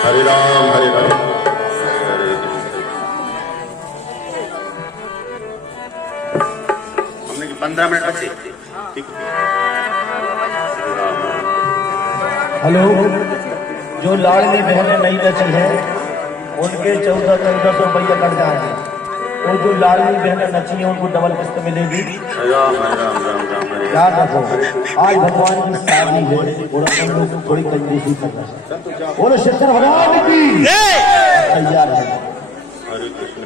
हरे राम हरे राम हमने 15 मिनट बचे। हेलो, जो लाडली बहनें नहीं बची है उनके 1400 रुपया कट जाएंगे, और जो लाडली बहनें नची है उनको डबल किस्त मिलेगी। याद रखो, आज भगवान की शादी है और हम लोग थोड़ी कंजूसी कर रहे हैं। बोलो शंकर भगवान की तैयार है। हरे कृष्ण